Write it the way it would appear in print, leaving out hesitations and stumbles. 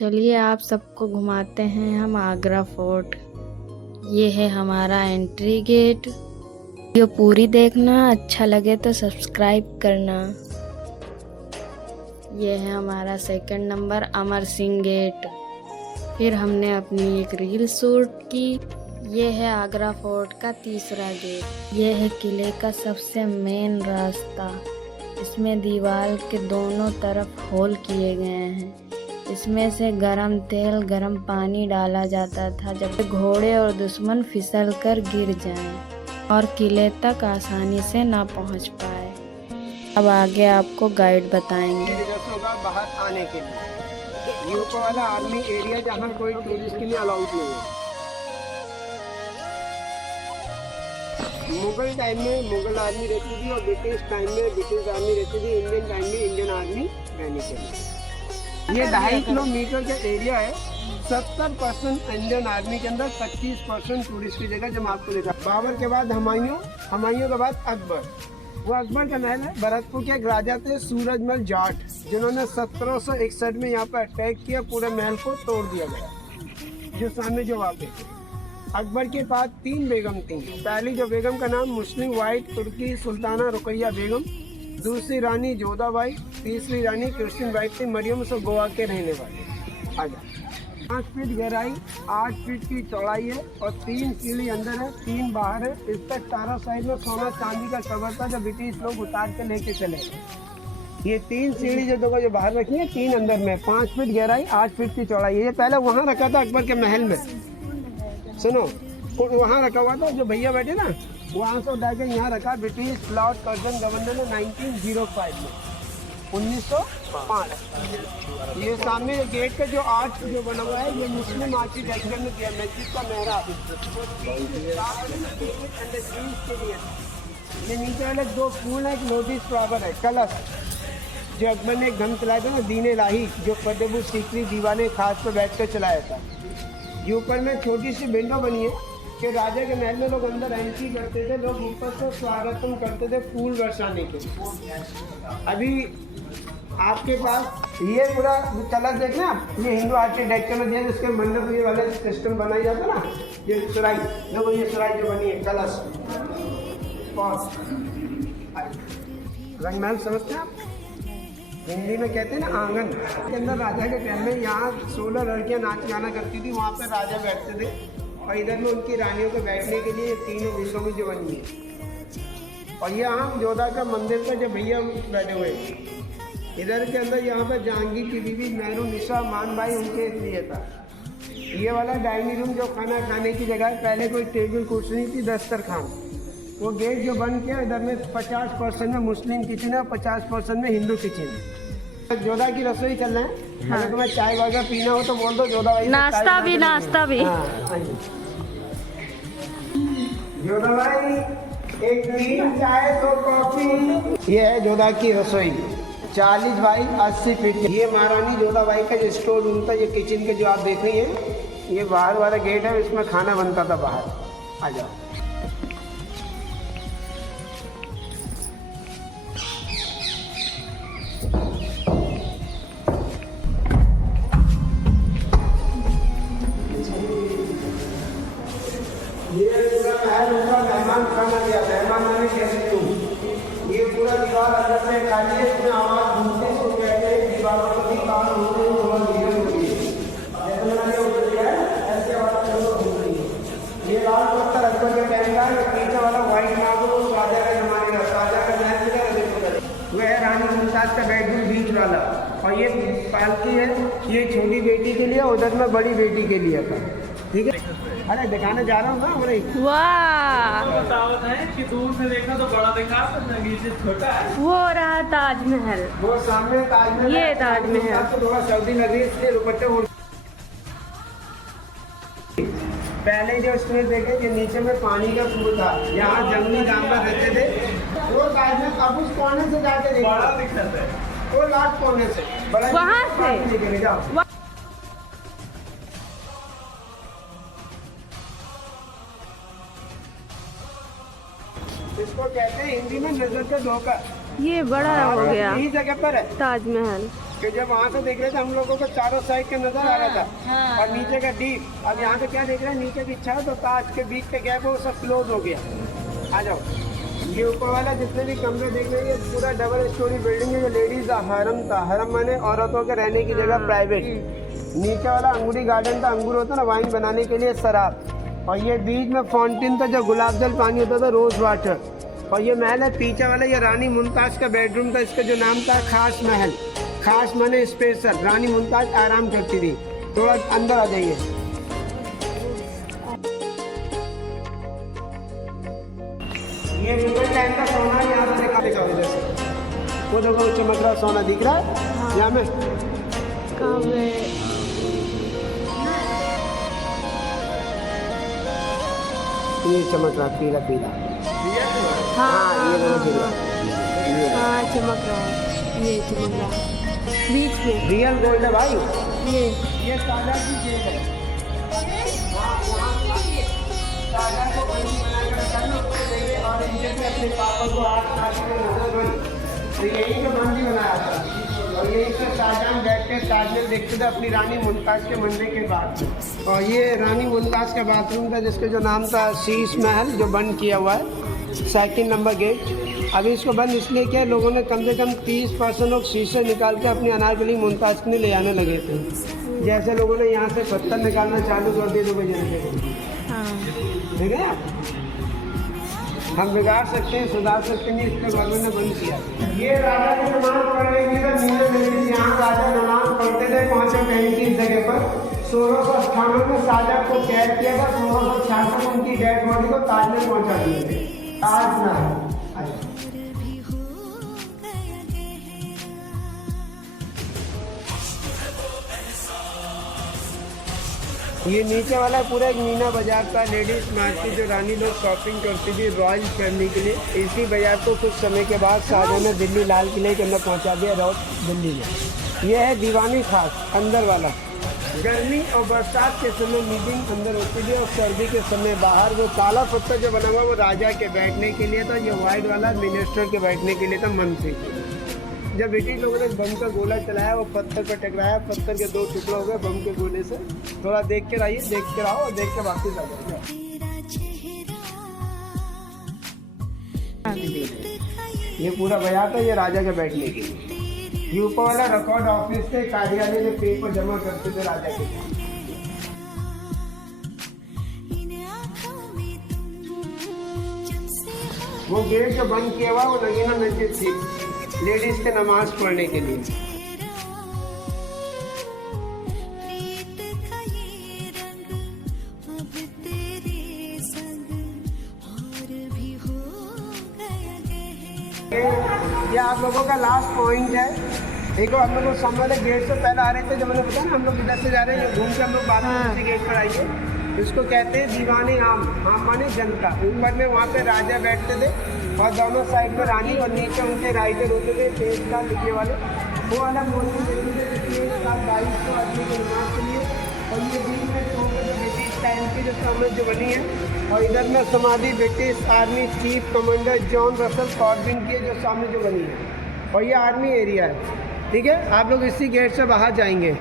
चलिए आप सबको घुमाते हैं हम आगरा फोर्ट। ये है हमारा एंट्री गेट। वीडियो पूरी देखना, अच्छा लगे तो सब्सक्राइब करना। ये है हमारा second number Amar Singh gate. फिर हमने अपनी एक रील शूट की। ये है आगरा फोर्ट का तीसरा गेट। ये है किले का सबसे मेन रास्ता। इसमें दीवार के दोनों तरफ होल किए गए हैं। इसमें से गरम तेल गरम पानी डाला जाता था जब घोड़े और दुश्मन फिसल कर गिर जाएं और किले तक आसानी से ना पहुंच पाए। अब आगे आपको गाइड बताएंगे। बाहर आने के लिए यूपी वाला आर्मी एरिया जहाँ कोई टूरिस्ट के लिए अलाउड नहीं है। मुगल टाइम में मुगल आर्मी रहती थी और ब्रिटिश टाइम में ब्रिटिश आर्मी रहती थी। इंडियन टाइम में इंडियन आर्मी रहने के लिए ये 2.5 किलोमीटर का एरिया है। 70% इंडियन आर्मी के अंदर, 25% टूरिस्ट की जगह। जब आपको देखा बाबर के बाद हुमायूं के बाद अकबर। वो अकबर का महल है। भरतपुर के एक राजा थे सूरजमल जाट, जिन्होंने 1761 में यहाँ पर अटैक किया, पूरे महल को तोड़ दिया गया। जो सामने जो वहाँ पे अकबर के पास 3 बेगम थी। पहली जो बेगम का नाम मुस्लिम वाइट तुर्की सुल्ताना रुकैया बेगम, दूसरी रानी जोधाबाई, तीसरी रानी क्रिश्चियन बाई थी मरियम। से गोवा के रहने वाले। आजा 5 फीट गहराई, 8 फीट की चौड़ाई है और 3 सीढ़ी अंदर है, 3 बाहर है। इस तक चारों साइड में सोना चांदी का कवर था जो ब्रिटिश लोग उतार के लेके चले। ये 3 सीढ़ी जो बाहर रखी है, 3 अंदर में, 5 फीट गहराई, 8 फीट की चौड़ाई है। ये पहले वहाँ रखा था अकबर के महल में। सुनो, वहाँ रखा हुआ था जो भैया बैठे ना, वहाँ से उठा के यहाँ रखा ब्रिटिश लॉर्ड कर्जन गवर्नर ने 1905 में, 1905। ये सामने गेट का जो आर्च जो बना हुआ है, ये मुस्लिम आर्किटेक्चर ने किया। मस्जिद का मेहराब ये नीचे वाले 2 फूल है, एक लोटस फ्लावर है, कलश जो अकबर ने एक घम चलाया था ना, दीन इलाही, जो फतेहपुर सीकरी दीवाने खास पर बैठ कर चलाया था। ये ऊपर में छोटी सी विंडो बनी है कि राजा के महल में लोग अंदर एंट्री करते थे, लोग ऊपर से स्वागतम करते थे फूल बरसाने के। अभी आपके पास ये पूरा कलश देखना, ये हिंदू आर्किटेक्चर में दिया, जिसके मंडप ये वाले सिस्टम बनाया जाता ना, ये सुराई, देखो ये सुराई जो बनी है, कलश रंगमहल समझते हैं आप? हिंदी में कहते हैं ना आंगन। के अंदर राजा के टाइम में यहाँ 16 लड़कियाँ नाच गाना करती थी, वहाँ पर राजा बैठते थे और इधर में उनकी रानियों के बैठने के लिए 3 विंडो में जो बनी है। और ये आम जोधा का मंदिर का जो भैया बैठे हुए हैं इधर के अंदर, यहाँ पर जहांगीर की बीवी मेहरू निशा मान भाई उनके लिए था। ये वाला डाइनिंग रूम जो खाना खाने की जगह है, पहले कोई टेबल कुर्सी नहीं थी, दस्तरखान। वो गेट जो बंद किया, इधर में 50% में मुस्लिम किचन है, 50% में हिंदू किचन है। जोधा की रसोई चल रहा है। हाँ। अगर तुम्हें चाय वगैरह पीना हो तो बोल दो, जोधा भाई नाश्ता भी। जोधा भाई एक ग्रीन चाय, 2 कॉफी। ये है जोधा की रसोई, 40 बाई 80 फीट। ये महारानी जोधा बाई का जो स्टोर रूम था, ये किचन के जो आप देख रही हैं, ये बाहर वाला गेट है, इसमें खाना बनता था बाहर। आ जाओ। ये पूरा महल होगा, मेहमान खाना दिया, मेहमान आने कैसे तुम। ये पूरा दीवार अंदर से खाली है, इसमें आवाज घूमते सो कहते हैं, दीवारों को भी काम होते हैं, बहुत धीरे होती है। जैसे मैंने ये उतर गया है, ऐसे आवाज चलो घूम रही है। ये लाल पत्थर अकबर के टाइम का है, पीछे वाला व्हाइट मार्बल राजा के जमाने का, राजा का महल किधर है देखो, वो है रानी मुमताज का बेडरूम बीच वाला। और ये पालकी है, ये छोटी बेटी के लिए, उधर में बड़ी बेटी के लिए था। ठीक है, अरे दिखाने जा रहा हूँ ना हमारे। वाह, बतावत है कि दूर से देखा तो बड़ा दिखा, नीचे छोटा है। वो रहा ताजमहल, वो सामने ताजमहल, ये ताजमहल। तो थोड़ा सर्दी लग रही है इसलिए दुपट्टे ओढ़। पहले जो इसमें देखे कि नीचे में पानी का कुआं था, यहाँ जंगली जानवर रहते थे। वो ताजमहल अब उस कोने से जाके देखो, बड़ा दिखता है वो लास्ट कोने से, वहाँ से लेके जाओ। इसको कहते हैं हिंदी में नजर का धोखा। ये बड़ा हो गया यही जगह पर है ताजमहल। कि जब वहाँ से देख रहे थे हम लोगों को चारों साइड का नजर आ रहा था हाँ, और नीचे का डीप। अब यहाँ से क्या देख रहे हैं, नीचे की छत और ताज के बीच का गैप है वो सब क्लोज हो गया। आ जाओ, ये ऊपर वाला जितने भी कमरे देख रहे हैं ये पूरा डबल स्टोरी बिल्डिंग है। जो लेडीज का हरम था, हरम माने औरतों के रहने की जगह प्राइवेट। नीचे वाला अंगूरी गार्डन था, अंगूर होता ना वाइन बनाने के लिए, शराब। और ये बीच में फाउंटेन था जो गुलाब जल पानी होता था, रोज वाटर। और ये महल है पीछे वाला, ये रानी मुमताज का बेडरूम था, इसका जो नाम था खास महल। खास माने स्पेशल, रानी मुमताज आराम करती थी। थोड़ा अंदर आ जाइए। ये रियल टाइम का सोना यहाँ से दिखा देगा उधर से। वो देखो चमक रहा सोना दिख रहा है यहाँ में। ये चमक रहा पीला पीला। हाँ ये देखो हाँ चमक रहा है, ये चमक रहा है बीच में। रियल गोल्ड है भाई। ये ताजा की चीज है। ताजा को बंदी बनाकर रखा है उसको देंगे और इंडियन में अपने पापा को आठ तो यही तो बंदी बनाया था। और यही से शाहजहां बैठ के ताजमहल देखते थे अपनी रानी मुमताज के मरने के बाद। और ये रानी मुमताज का बाथरूम था जिसका जो नाम था शीश महल, जो बंद किया हुआ है, सेकंड नंबर गेट। अभी इसको बंद इसलिए किया, लोगों ने कम से कम 30% लोग शीशे निकाल के अपनी अनारकली मुमताज के लिए ले आने लगे थे। जैसे लोगों ने यहाँ से पत्थर निकालना चालू कर दिए 2 बजे से। ठीक है, हम बिगाड़ सकते हैं, सुधार सकते हैं, इसके गवर्नमेंट ने बंद किया। ये राजा की नमाज पढ़ने की तो नीले नदी, यहाँ राजा नमाज पढ़ते थे 5 महीने की जगह पर। 1698 में शाहजहां को कैद किया था। 1666 में उनकी डेड बॉडी को ताजमहल पहुंचा दिए थे। ताजमहल ये नीचे वाला पूरा एक मीना बाजार था, लेडीज मार्केट, जो रानी लोग शॉपिंग करती थी रॉयल फैमिली के लिए। इसी बाजार को कुछ समय के बाद शाहजहां ने दिल्ली लाल किले के अंदर पहुंचा दिया, राउत दिल्ली में। यह है दीवानी खास अंदर वाला। गर्मी और बरसात के समय मीटिंग अंदर होती थी और सर्दी के समय बाहर। वो काला पत्थर जो बना हुआ वो राजा के बैठने के लिए था, ये वाइट वाला मिनिस्टर के बैठने के लिए था, मंत्री। जब ब्रिटिश लोगों ने बम का गोला चलाया वो पत्थर पर टकराया, पत्थर के 2 टुकड़े हो गए बम के गोले से। थोड़ा देख के आइए, देख के आओ और देख के वापस आ जाओ। ये पूरा बाजार था, ये राजा के बैठने के लिए। ये ऊपर वाला रिकॉर्ड ऑफिस थे, कार्यालय में पेपर जमा करते थे राजा के। वो गेट जो बंद किया हुआ वो नगीना मस्जिद थी, लेडीज के नमाज पढ़ने के लिए। ये आप लोगों का लास्ट पॉइंट है। देखो हम लोग सामने वाले गेट से पहले आ रहे थे, जब मैंने बताया ना हम लोग इधर से जा रहे हैं, घूम के हम लोग बाद में गेट पर आइए। इसको कहते हैं दीवाने आम, आम माने जनता। ऊपर में वहाँ पे राजा बैठते थे और दोनों साइड में रानी, और नीचे उनके राइडर होते थे तेज का लिखने वाले। वो अलग मोदी देते थे 2200 आदमी के नमाज के लिए। और ये बीच में जो ब्रिटिश टाइम की जो समाधि जो बनी है, और इधर में समाधि British army chief commander John Russell Corbin की जो सामने जो बनी है। और ये आर्मी एरिया है। ठीक है, आप लोग इसी गेट से बाहर जाएंगे।